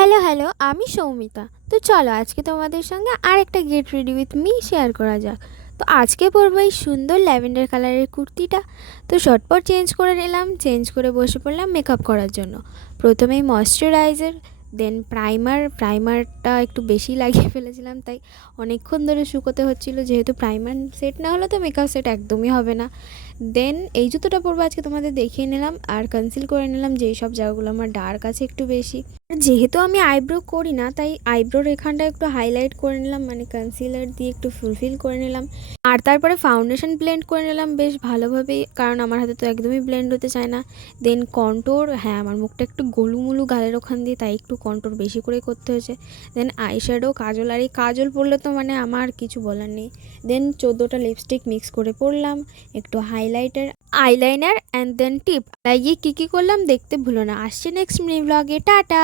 Hello hello, আমি সৌমিতা। তো চলো আজকে তোমাদের সঙ্গে আরেকটা get ready with me share করা যাক। তো আজকে পরবো এই সুন্দর ল্যাভেন্ডার কালারের কুর্তিটা। তো ঝটপট চেঞ্জ করে নিলাম, চেঞ্জ করে বসে পড়লাম মেকআপ করার জন্য। প্রথমেই ময়শ্চারাইজার, দেন প্রাইমারটা একটু বেশি লাগিয়ে ফেলেছিলাম, তাই অনেকক্ষণ ধরে শুকোতে হচ্ছিলো, যেহেতু প্রাইমার সেট না হলে তো মেকআপ সেট একদমই হবে না। দেন এই জুতোটা পরবো আজকে, তোমাদের দেখিয়ে নিলাম আর কনসিল করে নিলাম যেই সব জায়গাগুলো আমার ডার্ক আছে একটু বেশি। যেহেতু আমি আইব্রো করি না, তাই আইব্রোর এখানটা একটু হাইলাইট করে নিলাম, মানে কনসিলার দিয়ে একটু ফুলফিল করে নিলাম। আর তারপরে ফাউন্ডেশন ব্লেন্ড করে নিলাম বেশ ভালোভাবেই, কারণ আমার হাতে তো একদমই ব্লেন্ড হতে চায় না। দেন কন্ট্যুর, হ্যাঁ আমার মুখটা একটু গোলুমুলু গালের ওখান দিয়ে, তাই একটু কন্ট্যুর বেশি করে করতে হয়েছে। দেন আইশ্যাডো, কাজল, আর এই কাজল পরলে তো মানে আমার কিছু বলার নেই। দেন 14টা লিপস্টিক মিক্স করে পরলাম, একটু হাইলাইটার, আইলাইনার অ্যান্ড দেন টিপ লাগিয়ে কী কী করলাম দেখতে ভুলো না। আসছে নেক্সট মিনি ব্লগে, টাটা।